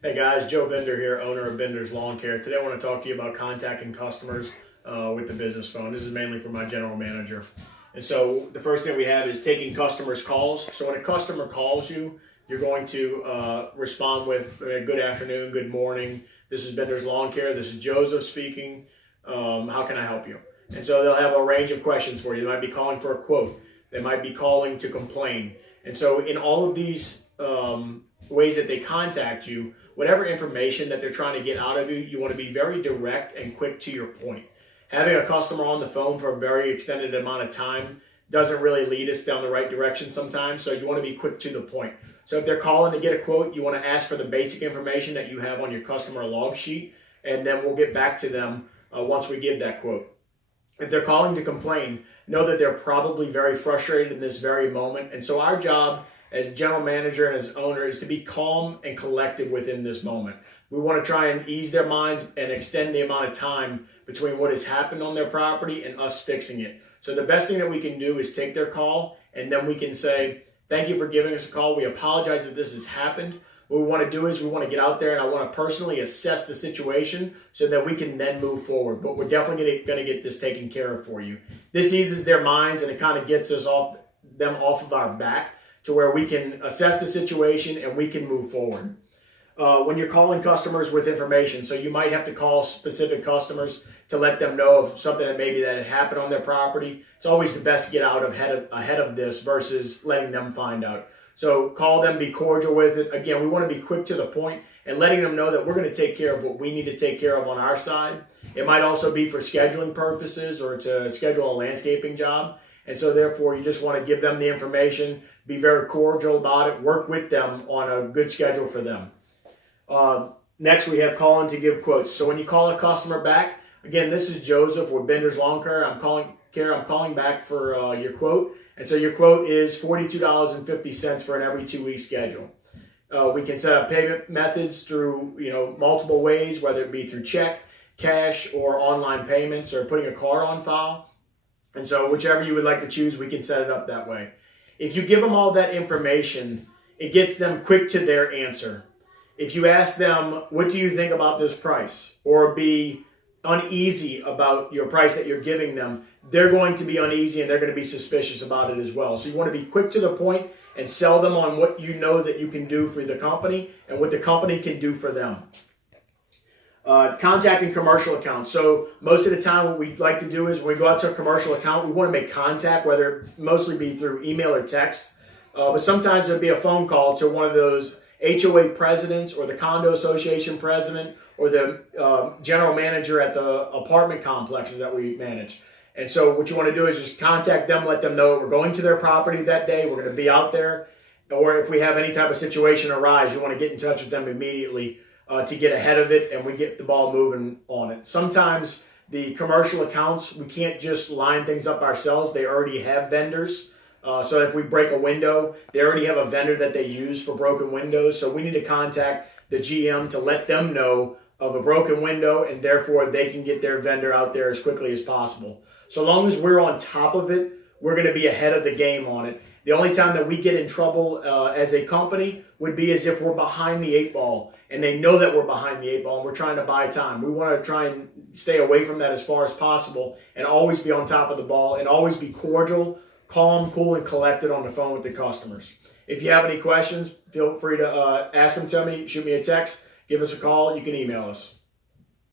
Hey guys, Joe Bender here, owner of Bender's Lawn Care. Today I want to talk to you about contacting customers with the business phone. This is mainly for my general manager. And so the first thing we have is taking customers' calls. So when a customer calls you, you're going to respond with good afternoon, good morning. This is Bender's Lawn Care. This is Joseph speaking. How can I help you? And so they'll have a range of questions for you. They might be calling for a quote. They might be calling to complain. And so in all of these ways that they contact you, whatever information that they're trying to get out of you, you want to be very direct and quick to your point. Having a customer on the phone for a very extended amount of time doesn't really lead us down the right direction sometimes, so you want to be quick to the point. So if they're calling to get a quote, you want to ask for the basic information that you have on your customer log sheet, and then we'll get back to them once we give that quote. If they're calling to complain, know that they're probably very frustrated in this very moment, and so our job as general manager and as owner is to be calm and collected within this moment. We want to try and ease their minds and extend the amount of time between what has happened on their property and us fixing it. So the best thing that we can do is take their call, and then we can say, thank you for giving us a call. We apologize that this has happened. What we want to do is we want to get out there and I want to personally assess the situation so that we can then move forward. But we're definitely going to get this taken care of for you. This eases their minds and it kind of gets us off of our back to where we can assess the situation and we can move forward. When you're calling customers with information, so you might have to call specific customers to let them know of something that maybe that had happened on their property. It's always the best to get out ahead of this versus letting them find out. So call them, be cordial with it. Again, we want to be quick to the point and letting them know that we're going to take care of what we need to take care of on our side. It might also be for scheduling purposes or to schedule a landscaping job. And so therefore, you just want to give them the information, be very cordial about it, work with them on a good schedule for them. Next, we have calling to give quotes. So when you call a customer back, again, this is Joseph with Bender's Lawn Care. I'm calling back for your quote. And so your quote is $42.50 for an every 2 week schedule. We can set up payment methods through multiple ways, whether it be through check, cash, or online payments, or putting a card on file. And so whichever you would like to choose, we can set it up that way. If you give them all that information, it gets them quick to their answer. If you ask them, what do you think about this price? Or be uneasy about your price that you're giving them, they're going to be uneasy and they're going to be suspicious about it as well. So you want to be quick to the point and sell them on what you know that you can do for the company and what the company can do for them. Contacting commercial accounts. So most of the time what we like to do is when we go out to a commercial account, we want to make contact, whether it mostly be through email or text. But sometimes there'll be a phone call to one of those HOA presidents or the condo association president or the general manager at the apartment complexes that we manage. And so what you want to do is just contact them, let them know we're going to their property that day, we're going to be out there. Or if we have any type of situation arise, you want to get in touch with them immediately to get ahead of it and we get the ball moving on it. Sometimes the commercial accounts, we can't just line things up ourselves. They already have vendors. So if we break a window, they already have a vendor that they use for broken windows. So we need to contact the GM to let them know of a broken window and therefore they can get their vendor out there as quickly as possible. So long as we're on top of it, we're going to be ahead of the game on it. The only time that we get in trouble as a company would be as if we're behind the 8 ball and they know that we're behind the 8 ball and we're trying to buy time. We want to try and stay away from that as far as possible and always be on top of the ball and always be cordial, calm, cool, and collected on the phone with the customers. If you have any questions, feel free to ask them to me, shoot me a text, give us a call, you can email us.